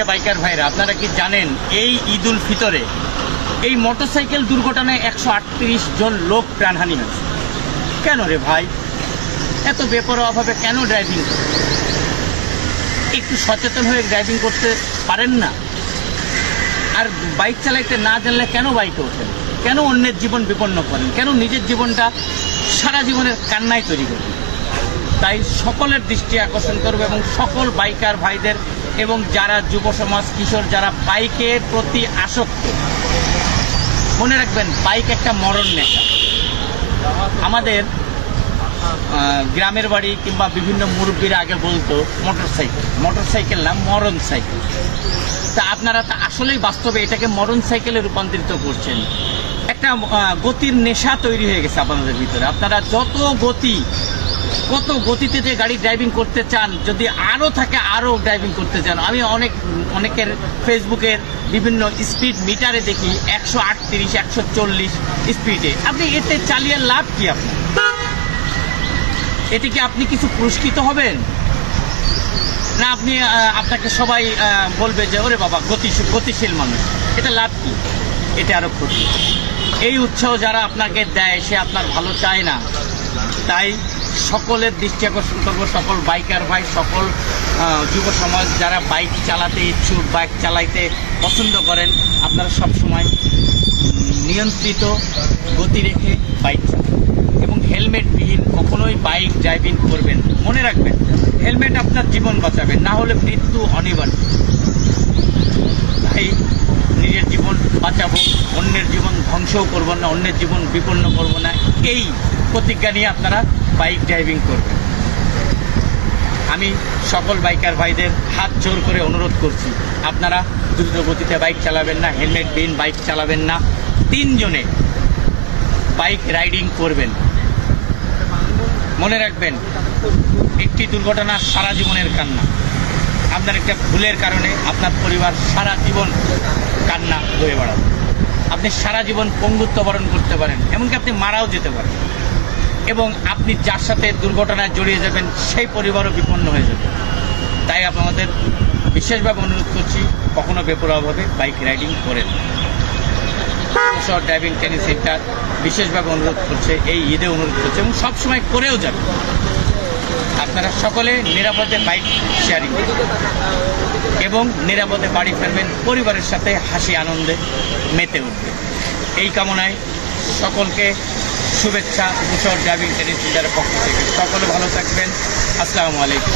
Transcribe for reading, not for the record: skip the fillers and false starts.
Biker ভাইরা, আপনারা কি জানেন এই ঈদ উল ফিতরে এই মোটরসাইকেল দুর্ঘটনায় 138 জন লোক প্রাণহানি হয়েছে? কেন রে ভাই, এত বেপরোয়াভাবে কেন ড্রাইভিং করে? একটু সচেতন হয়ে ড্রাইভিং করতে পারেন না? আর বাইক চালাইতে না জানলে কেন বাইকে ওঠেন? কেন অন্যের জীবন বিপন্ন করেন? কেন নিজের জীবনটা সারা জীবনের কান্নায় তৈরি করেন? তাই সকলের দৃষ্টি আকর্ষণ করবে এবং সকল বাইকার ভাইদের এবং যারা যুব সমাজ, কিশোর যারা বাইকের প্রতি আসক্ত, মনে রাখবেন বাইক একটা মরণ নেশা। আমাদের গ্রামের বাড়ি কিংবা বিভিন্ন মুরব্বীরা আগে বলতো মোটরসাইকেল না, মরণ সাইকেল। তা আপনারা তা আসলেই বাস্তবে এটাকে মরণ সাইকেলে রূপান্তরিত করছেন। একটা গতির নেশা তৈরি হয়ে গেছে আপনাদের ভিতরে। আপনারা কত গতিতে যে গাড়ি ড্রাইভিং করতে চান, যদি আরও থাকে আরও ড্রাইভিং করতে চান। আমি অনেকের ফেসবুকের বিভিন্ন স্পিড মিটারে দেখি 138, 140 স্পিডে। আপনি এতে চালিয়ে লাভ কি? এতে কি আপনি কিছু পুরস্কৃত হবেন? না আপনাকে সবাই বলবে যে ওরে বাবা গতিশীল মানুষ, এটা লাভ কি? এটা আরো ক্ষতি। এই উৎসাহ যারা আপনাকে দেয় সে আপনার ভালো চায় না। তাই সকলের দৃষ্টি আকর্ষণ করবো, সকল বাইকার ভাই, সকল যুব সমাজ যারা বাইক চালাতে ইচ্ছুক, বাইক চালাইতে পছন্দ করেন, আপনারা সবসময় নিয়ন্ত্রিত গতি রেখে বাইক চালান এবং হেলমেটবিহীন কখনোই বাইক ড্রাইভিং করবেন। মনে রাখবেন, হেলমেট আপনার জীবন বাঁচাবে, না হলে মৃত্যু অনিবার্য। তাই নিজের জীবন বাঁচাবো, অন্যের জীবন ধ্বংসও করব না, অন্যের জীবন বিপন্ন করব না, এই প্রতিজ্ঞা নিয়ে আপনারা বাইক ড্রাইভিং করবেন। আমি সকল বাইকার ভাইদের হাত জোর করে অনুরোধ করছি, আপনারা দ্রুত গতিতে বাইক চালাবেন না, হেলমেটবিহীন বাইক চালাবেন না, 3 জনে বাইক রাইডিং করবেন। মনে রাখবেন, একটি দুর্ঘটনা সারা জীবনের কান্না। আপনার একটা ভুলের কারণে আপনার পরিবার সারা জীবন কান্না বয়ে বেড়াবে। আপনি সারা জীবন পঙ্গুত্ব বরণ করতে পারেন, এমনকি আপনি মারাও যেতে পারেন। এবং আপনি যার সাথে দুর্ঘটনায় জড়িয়ে যাবেন সেই পরিবারও বিপন্ন হয়ে যাবে। তাই আপনাদের বিশেষভাবে অনুরোধ করছি, কখনো বেপরোয়াভাবে বাইক রাইডিং করেন। ড্রাইভিং ট্রেনিং সেন্টার বিশেষভাবে অনুরোধ করছে, এই ঈদে অনুরোধ করছে এবং সবসময় করেও যাবে। আপনারা সকলে নিরাপদে বাইক শেয়ারিং এবং নিরাপদে বাড়ি ফেরবেন, পরিবারের সাথে হাসি আনন্দে মেতে উঠবে। এই কামনায় সকলকে শুভেচ্ছা। ড্রাইভিং ট্রেনিং সেন্টারের পক্ষ থেকে সকলে ভালো থাকবেন। আসসালামু আলাইকুম।